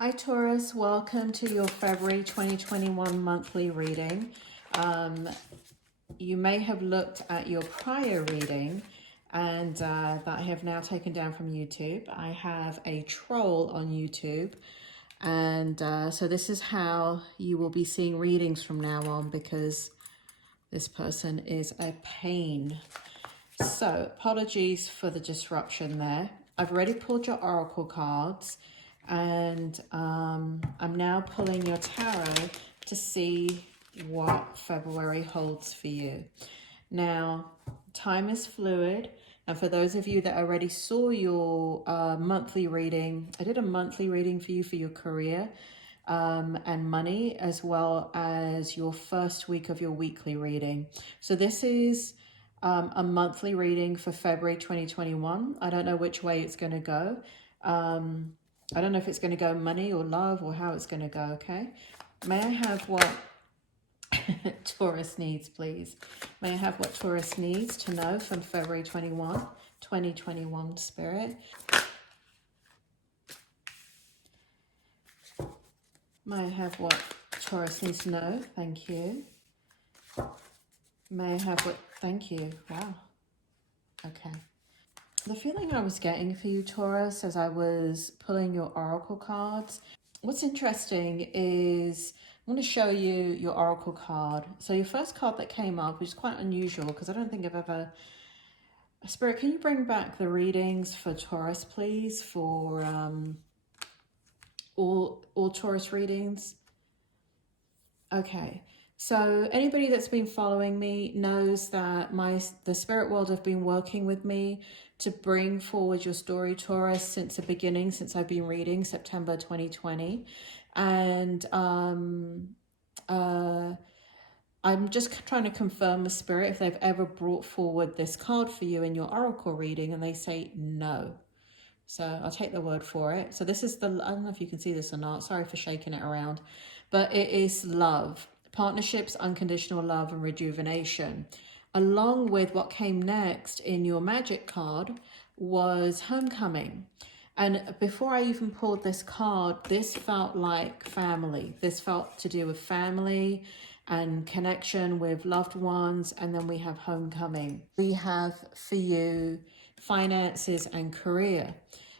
Hi Taurus, welcome to your February 2021 monthly reading. You may have looked at your prior reading and that I have now taken down from YouTube. I have a troll on YouTube, and so this is how you will be seeing readings from now on because this person is a pain. So apologies for the disruption there. I've already pulled your oracle cards, and I'm now pulling your tarot to see what February holds for you. Now, time is fluid, and for those of you that already saw your monthly reading, I did a monthly reading for you for your career and money, as well as your first week of your weekly reading. So this is a monthly reading for February 2021. I don't know which way it's going to go. I don't know if it's going to go money or love or how it's going to go, okay? May I have what Taurus needs, please? May I have what Taurus needs to know from February 2021, Spirit? May I have what Taurus needs to know? Thank you. May I have what... Thank you. Wow. Okay. The feeling I was getting for you, Taurus, as I was pulling your oracle cards, what's interesting is I want to show you your oracle card. So your first card that came up, which is quite unusual because I don't think I've ever... Spirit, can you bring back the readings for Taurus, please, for all Taurus readings? Okay. So anybody that's been following me knows that the spirit world have been working with me to bring forward your story, Taurus, since the beginning, since I've been reading September 2020. And I'm just trying to confirm with Spirit if they've ever brought forward this card for you in your oracle reading, and they say no. So I'll take the word for it. So this is I don't know if you can see this or not. Sorry for shaking it around. But it is love. Partnerships, unconditional love, and rejuvenation. Along with what came next in your magic card was homecoming. And before I even pulled this card, this felt like family. This felt to do with family and connection with loved ones. And then we have homecoming. We have for you finances and career.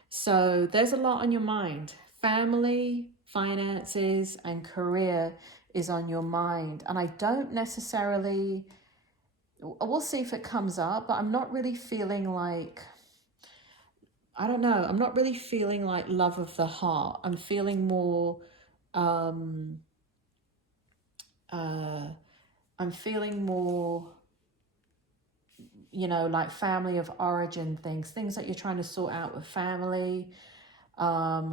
So there's a lot on your mind. Family, finances, and career is on your mind. And I don't necessarily, we'll see if it comes up, but I'm not really feeling like, I don't know, I'm not really feeling like love of the heart. I'm feeling more, I'm feeling more, you know, like family of origin things that you're trying to sort out with family,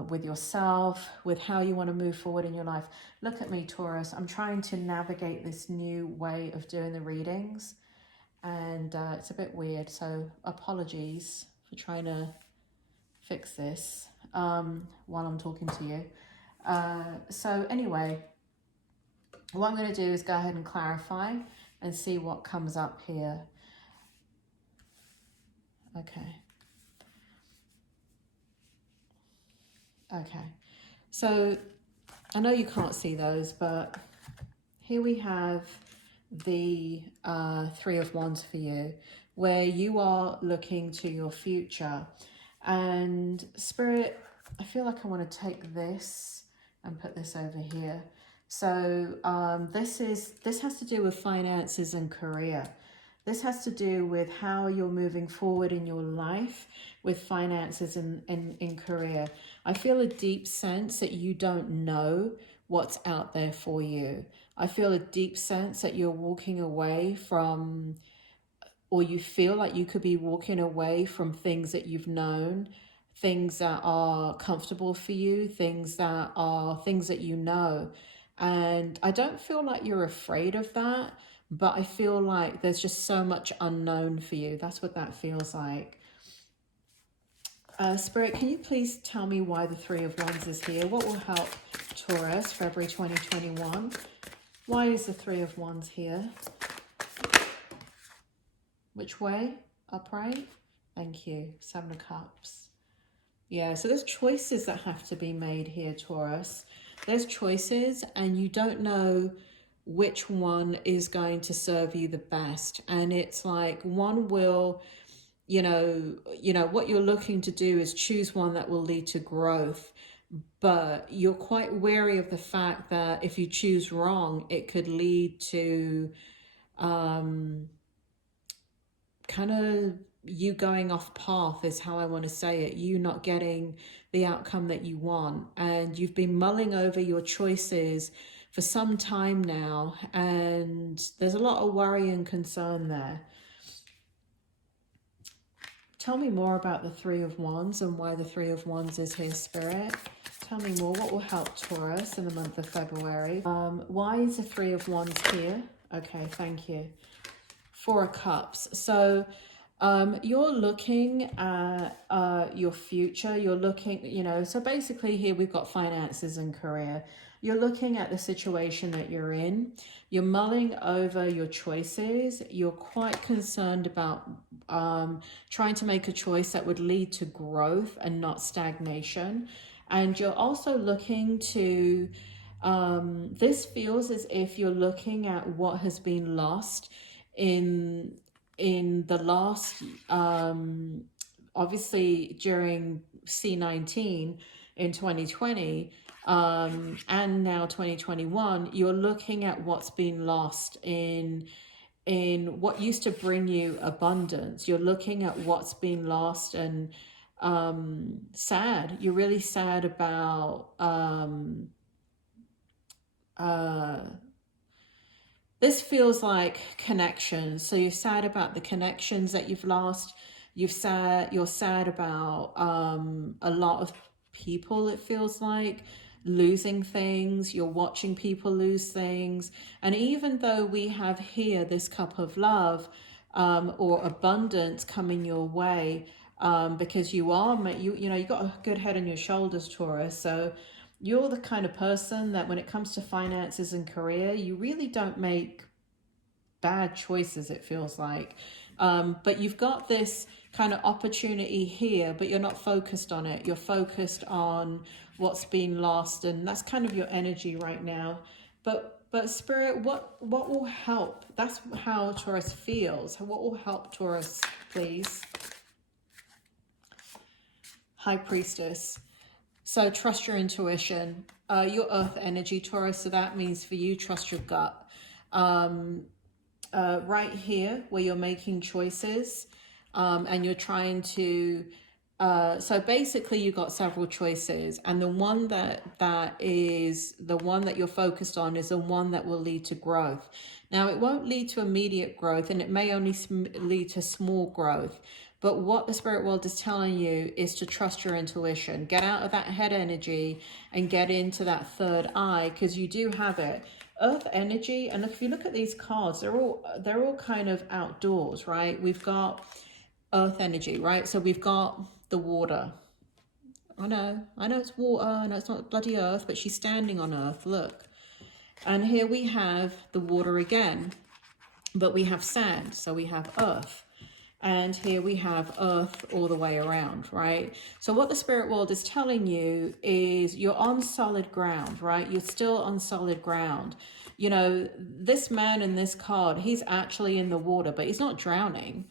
with yourself, with how you want to move forward in your life. Look at me, Taurus. I'm trying to navigate this new way of doing the readings, and it's a bit weird, so apologies for trying to fix this while I'm talking to you. So anyway, what I'm going to do is go ahead and clarify and see what comes up here. Okay. Okay, so I know you can't see those, but here we have the Three of Wands for you, where you are looking to your future. And Spirit, I feel like I want to take this and put this over here. So this has to do with finances and career. This has to do with how you're moving forward in your life with finances and in career. I feel a deep sense that you don't know what's out there for you. I feel a deep sense that you're walking away from, or you feel like you could be walking away from things that you've known, things that are comfortable for you, things that you know. And I don't feel like you're afraid of that, but I feel like there's just so much unknown for you. That's what that feels like. Spirit, can you please tell me why the Three of Wands is here? What will help Taurus, February 2021? Why is the Three of Wands here? Which way? Upright? Thank you. Seven of Cups. Yeah, so there's choices that have to be made here, Taurus. There's choices, and you don't know which one is going to serve you the best. And it's like one will, what you're looking to do is choose one that will lead to growth. But you're quite wary of the fact that if you choose wrong, it could lead to kind of you going off path, is how I want to say it, you not getting the outcome that you want. And you've been mulling over your choices for some time now, and there's a lot of worry and concern there. Tell me more about the Three of Wands and why the Three of Wands is here, Spirit. Tell me more. What will help Taurus in the month of February? Why is the Three of Wands here? Okay, thank you. Four of Cups. So you're looking at your future. You're looking, so basically here we've got finances and career. You're looking at the situation that you're in. You're mulling over your choices. You're quite concerned about trying to make a choice that would lead to growth and not stagnation. And you're also looking to, this feels as if you're looking at what has been lost in the last, obviously during C19 in 2020, and now 2021, you're looking at what's been lost in what used to bring you abundance. You're looking at what's been lost and sad. You're really sad about this feels like connections. So you're sad about the connections that you've lost. You're sad about a lot of people, it feels like, losing things. You're watching people lose things. And even though we have here this cup of love or abundance coming your way, because you got a good head on your shoulders, Taurus. So you're the kind of person that when it comes to finances and career, you really don't make bad choices, it feels like. But you've got this kind of opportunity here, but you're not focused on it. You're focused on what's been lost, and that's kind of your energy right now. But Spirit, what will help? That's how Taurus feels. What will help Taurus, please? High Priestess. So trust your intuition, your earth energy, Taurus. So that means for you, trust your gut. Right here where you're making choices and you're trying to, so basically you got several choices, and the one that is the one that you're focused on is the one that will lead to growth. Now it won't lead to immediate growth, and it may only lead to small growth. But what the spirit world is telling you is to trust your intuition. Get out of that head energy and get into that third eye, because you do have it. Earth energy, and if you look at these cards, they're all kind of outdoors, right? We've got earth energy, right? So we've got the water. I know it's water, I know it's not bloody earth, but she's standing on earth, look. And here we have the water again, but we have sand, so we have earth. And here we have earth all the way around, right? So what the spirit world is telling you is you're on solid ground, right? You're still on solid ground. You know, this man in this card, he's actually in the water, but he's not drowning.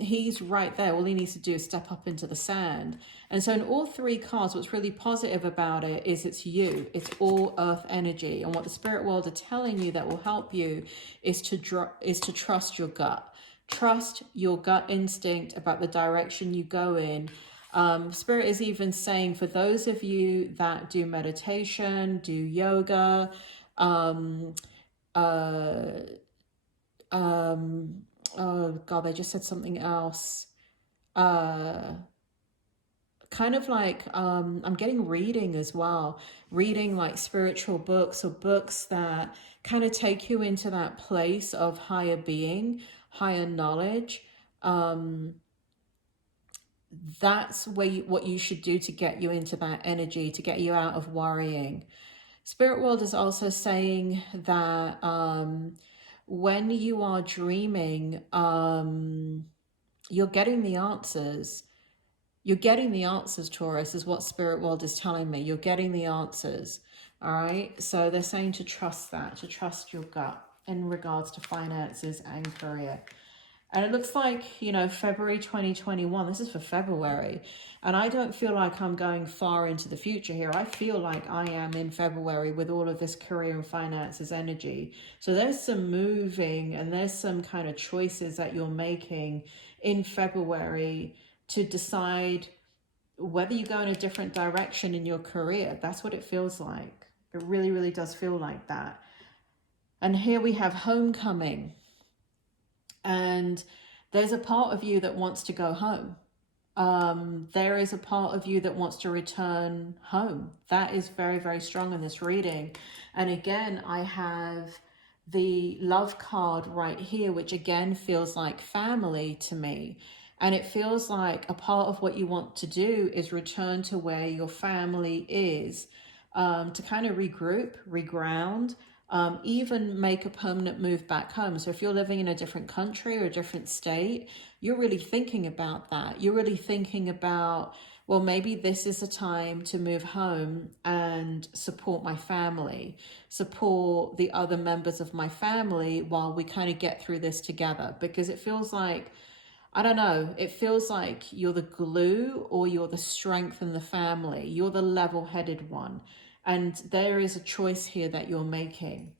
He's right there. All he needs to do is step up into the sand. And so in all three cards, what's really positive about it is it's you. It's all earth energy. And what the spirit world are telling you that will help you is to trust your gut. Trust your gut instinct about the direction you go in. Spirit is even saying for those of you that do meditation, do yoga, oh God, they just said something else. Kind of like, I'm getting reading as well. Reading like spiritual books or books that kind of take you into that place of higher being, higher knowledge. That's what you should do to get you into that energy, to get you out of worrying. Spirit world is also saying that when you are dreaming, you're getting the answers. You're getting the answers, Taurus, is what Spirit World is telling me. You're getting the answers. All right. So they're saying to trust that, to trust your gut in regards to finances and career. And it looks like, you know, February 2021, this is for February. And I don't feel like I'm going far into the future here. I feel like I am in February with all of this career and finances energy. So there's some moving and there's some kind of choices that you're making in February to decide whether you go in a different direction in your career. That's what it feels like. It really, really does feel like that. And here we have homecoming. And there's a part of you that wants to go home. There is a part of you that wants to return home. That is very, very strong in this reading. And again, I have the love card right here, which again feels like family to me. And it feels like a part of what you want to do is return to where your family is, to kind of regroup, reground, even make a permanent move back home. So if you're living in a different country or a different state, you're really thinking about that. You're really thinking about, well, maybe this is a time to move home and support my family, support the other members of my family while we kind of get through this together. Because it feels like, I don't know, it feels like you're the glue or you're the strength in the family. You're the level-headed one. And there is a choice here that you're making.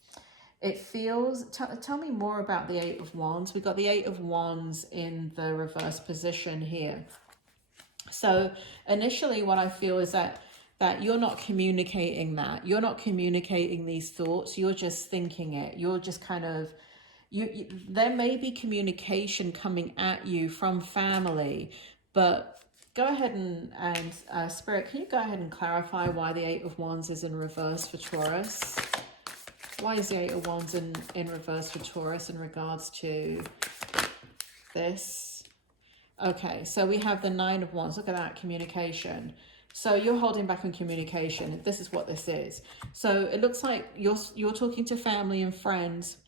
It feels, tell me more about the Eight of Wands. We've got the Eight of Wands in the reverse position here. So initially what I feel is that you're not communicating that. You're not communicating these thoughts. You're just thinking it. You're just kind of, there may be communication coming at you from family, but go ahead and Spirit, can you go ahead and clarify why the Eight of Wands is in reverse for Taurus? Why is the Eight of Wands in reverse for Taurus in regards to this? Okay, so we have the Nine of Wands. Look at that, communication. So you're holding back on communication. This is what this is. So it looks like you're talking to family and friends,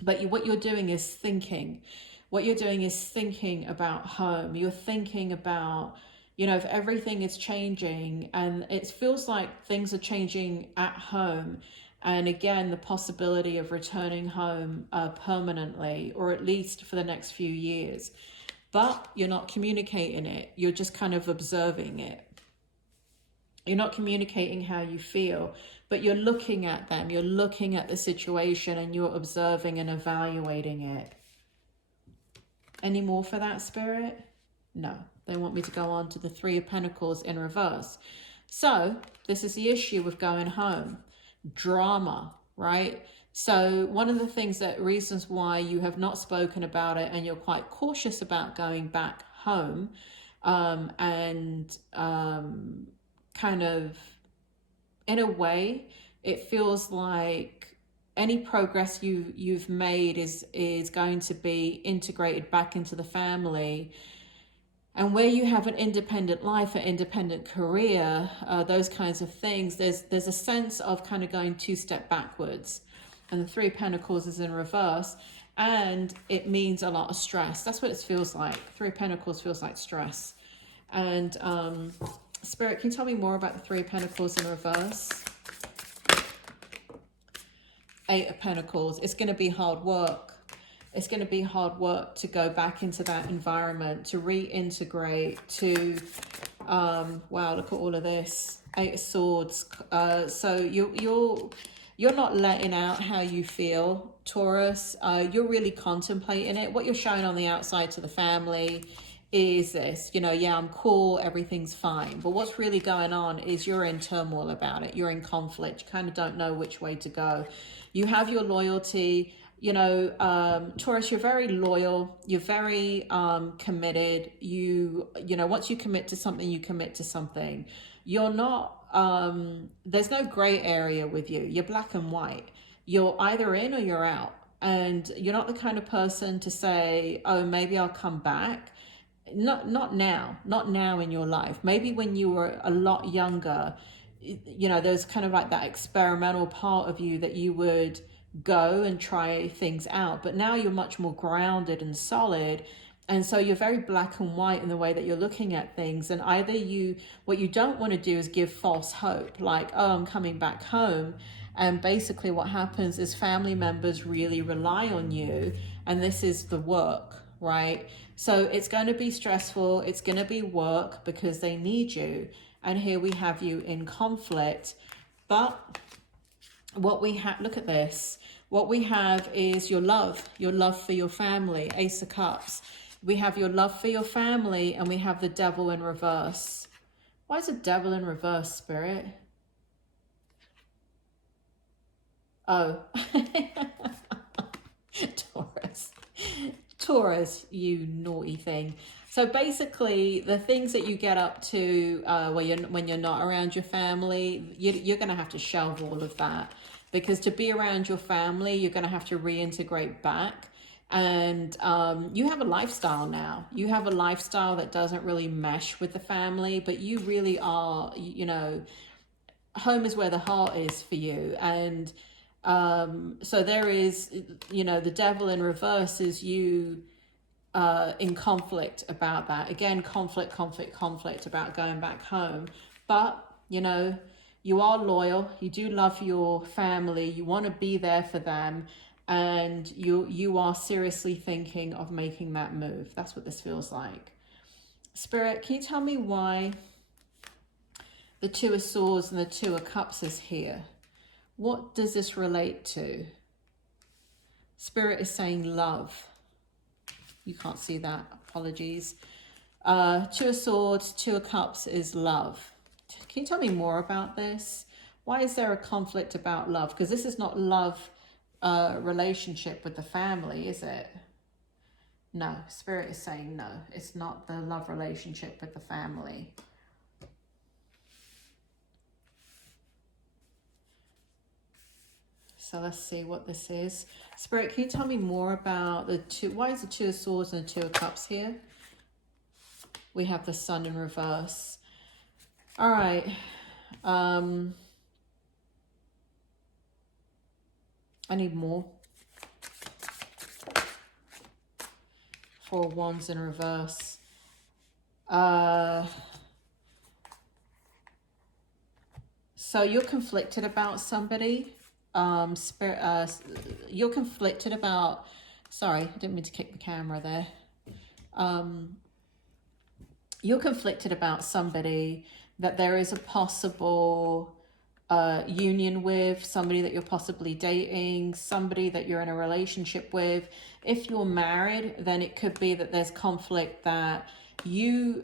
but what you're doing is thinking. What you're doing is thinking about home. You're thinking about, you know, if everything is changing, and it feels like things are changing at home. And again, the possibility of returning home permanently, or at least for the next few years. But you're not communicating it. You're just kind of observing it. You're not communicating how you feel, but you're looking at them. You're looking at the situation and you're observing and evaluating it. Any more for that, Spirit? No. They want me to go on to the Three of Pentacles in reverse. So this is the issue with going home. Drama, right? So one of the reasons why you have not spoken about it and you're quite cautious about going back home, kind of, in a way, it feels like any progress you've made is going to be integrated back into the family. And where you have an independent life, an independent career, those kinds of things, there's a sense of kind of going two steps backwards. And the Three of Pentacles is in reverse, and it means a lot of stress. That's what it feels like. Three of Pentacles feels like stress. And Spirit, can you tell me more about the Three of Pentacles in reverse? Eight of Pentacles. It's going to be hard work. It's going to be hard work to go back into that environment, to reintegrate, to, wow, look at all of this. Eight of Swords. So you're not letting out how you feel, Taurus. You're really contemplating it. What you're showing on the outside to the family is this, you know, yeah, I'm cool, everything's fine. But what's really going on is you're in turmoil about it. You're in conflict. You kind of don't know which way to go. You have your loyalty. You know, Taurus, you're very loyal. You're very committed. You know, once you commit to something, you commit to something. You're not, there's no gray area with you. You're black and white. You're either in or you're out. And you're not the kind of person to say, oh, maybe I'll come back. Not now in your life. Maybe when you were a lot younger, you know, there's kind of like that experimental part of you that you would go and try things out. But now you're much more grounded and solid, And so you're very black and white in the way that you're looking at things. And either what you don't want to do is give false hope, like, oh, I'm coming back home. And basically what happens is family members really rely on you. And this is the work, right? So it's going to be stressful. It's going to be work because they need you. And here we have you in conflict. But what we have, look at this. What we have is your love for your family, Ace of Cups. We have your love for your family, and we have the devil in reverse. Why is the devil in reverse, Spirit? Oh. Taurus, you naughty thing. So basically, the things that you get up to when you're not around your family, you're going to have to shelve all of that. Because to be around your family, you're going to have to reintegrate back. And you have a lifestyle now. You have a lifestyle that doesn't really mesh with the family, but you really are, you know, home is where the heart is for you. And so there is, you know, the devil in reverse is you in conflict about that. Again, conflict about going back home. But, you know, you are loyal. You do love your family. You want to be there for them. And you are seriously thinking of making that move. That's what this feels like. Spirit, can you tell me why the Two of Swords and the Two of Cups is here? What does this relate to? Spirit is saying love. You can't see that. Apologies. Two of Swords, Two of Cups is love. Can you tell me more about this? Why is there a conflict about love? Because this is not love relationship with the family, is it? No, Spirit is saying no. It's not the love relationship with the family. So let's see what this is. Spirit, can you tell me more about the two? Why is the Two of Swords and the Two of Cups here? We have the Sun in reverse. All right. I need more. Four of Wands in reverse. So you're conflicted about somebody. You're conflicted about, sorry, I didn't mean to kick the camera there. You're conflicted about somebody that there is a possible union with, somebody that you're possibly dating, somebody that you're in a relationship with. If you're married, then it could be that there's conflict that you,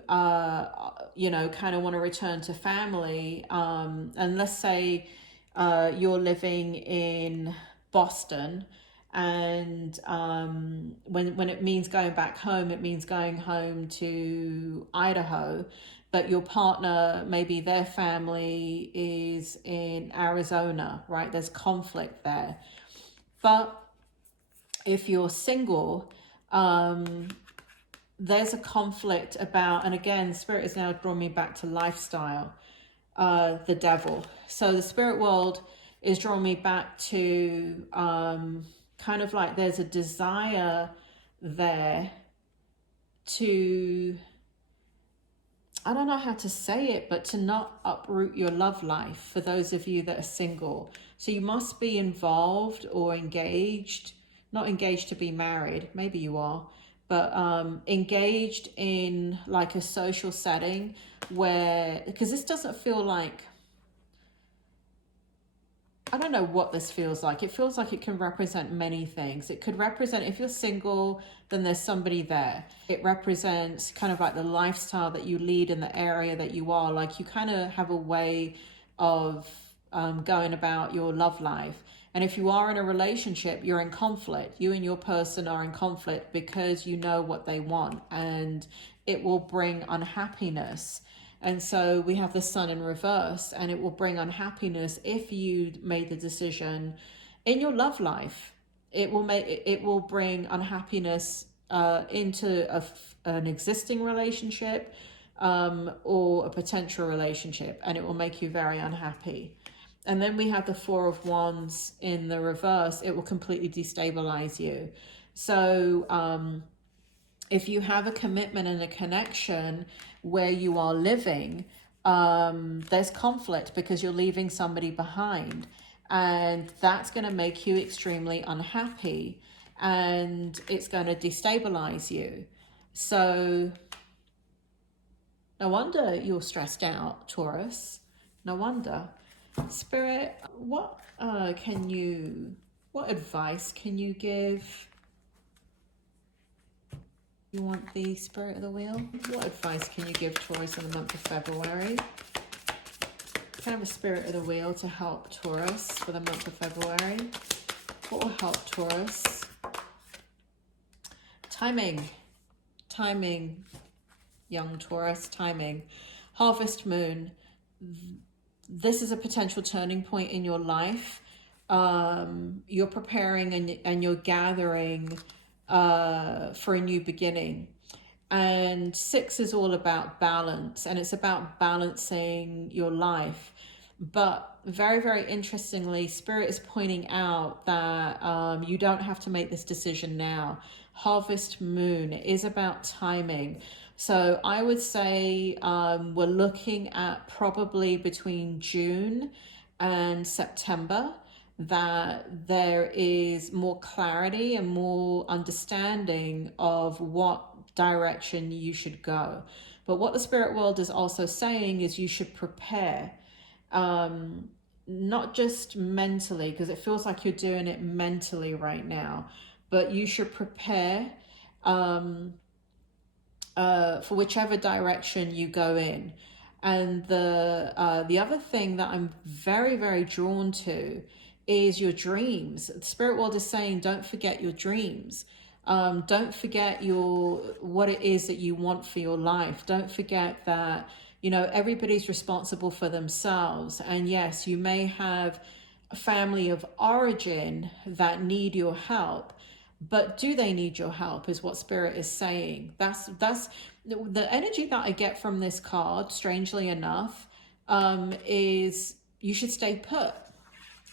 you know, kind of want to return to family. And let's say you're living in Boston, and when it means going back home, it means going home to Idaho. But your partner, maybe their family is in Arizona, right? There's conflict there. But if you're single, there's a conflict about, and again, Spirit is now drawing me back to lifestyle, the devil. So the spirit world is drawing me back to kind of like there's a desire there to, I don't know how to say it, but to not uproot your love life for those of you that are single. So you must be involved or engaged, not engaged to be married, maybe you are, but engaged in like a social setting where, because this doesn't feel like, I don't know what this feels like. It feels like it can represent many things. It could represent, if you're single, then there's somebody there. It represents kind of like the lifestyle that you lead in the area that you are. Like you kind of have a way of going about your love life. And if you are in a relationship, you're in conflict. You and your person are in conflict because you know what they want, and it will bring unhappiness. And so we have the Sun in reverse, and it will bring unhappiness if you made the decision in your love life. It will bring unhappiness into an existing relationship or a potential relationship, and it will make you very unhappy. And then we have the Four of Wands in the reverse. It will completely destabilize you. So if you have a commitment and a connection where you are living, there's conflict because you're leaving somebody behind, and that's going to make you extremely unhappy, and it's going to destabilize you. So no wonder you're stressed out, Taurus. No wonder. Spirit, what advice can you give? You want the Spirit of the Wheel? What advice can you give Taurus in the month of February? Can I have a Spirit of the Wheel to help Taurus for the month of February? What will help Taurus? Timing. Timing, young Taurus, timing. Harvest moon. This is a potential turning point in your life. You're preparing and you're gathering for a new beginning. And 6 is all about balance, and it's about balancing your life. But very, very interestingly, Spirit is pointing out that you don't have to make this decision now. Harvest moon is about timing. So I would say we're looking at probably between June and September that there is more clarity and more understanding of what direction you should go. But what the spirit world is also saying is you should prepare, not just mentally, because it feels like you're doing it mentally right now, but you should prepare for whichever direction you go in. And the other thing that I'm very, very drawn to is your dreams. The spirit world is saying, don't forget your dreams. Don't forget what it is that you want for your life. Don't forget that, you know, everybody's responsible for themselves. And yes, you may have a family of origin that need your help, but do they need your help is what spirit is saying. That's the energy that I get from this card, strangely enough, is you should stay put.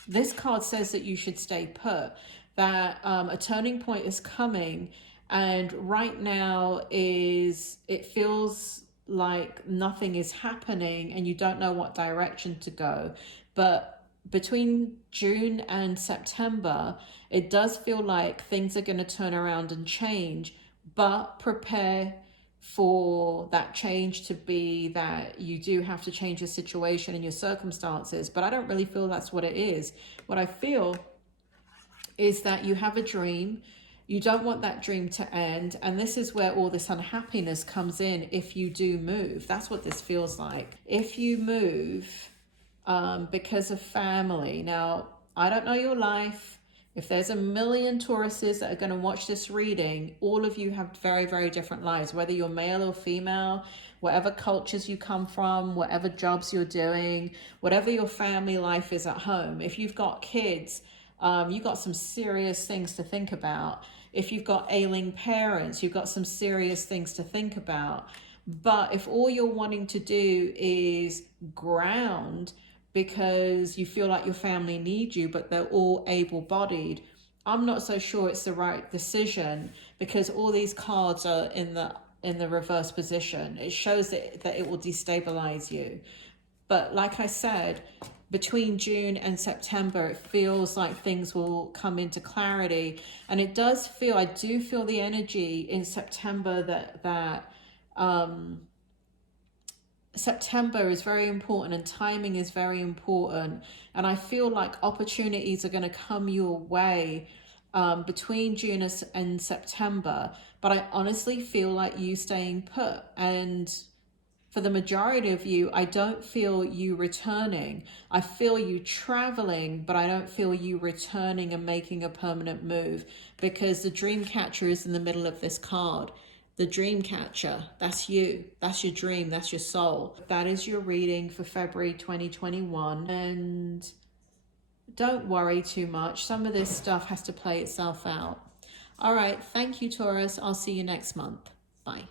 This card says that you should stay put, that a turning point is coming, and right now it feels like nothing is happening and you don't know what direction to go. But between June and September, it does feel like things are going to turn around and change, but prepare for that change to be that you do have to change your situation and your circumstances. But I don't really feel that's what it is. What I feel is that you have a dream. You don't want that dream to end. And this is where all this unhappiness comes in if you do move. That's what this feels like. If you move because of family. Now, I don't know your life. If there's a million Tauruses that are going to watch this reading, all of you have very, very different lives, whether you're male or female, whatever cultures you come from, whatever jobs you're doing, whatever your family life is at home. If you've got kids, you've got some serious things to think about. If you've got ailing parents, you've got some serious things to think about. But if all you're wanting to do is ground because you feel like your family needs you, but they're all able-bodied, I'm not so sure it's the right decision, because all these cards are in the reverse position. It shows that it will destabilize you. But like I said, between June and September, it feels like things will come into clarity. And it does feel, I do feel the energy in September that September is very important and timing is very important. And I feel like opportunities are going to come your way between June and September. But I honestly feel like you staying put. And for the majority of you, I don't feel you returning. I feel you traveling, but I don't feel you returning and making a permanent move, because the dream catcher is in the middle of this card. The dream catcher, that's you. That's your dream. That's your soul. That is your reading for February 2021. And don't worry too much. Some of this stuff has to play itself out. All right. Thank you, Taurus. I'll see you next month. Bye.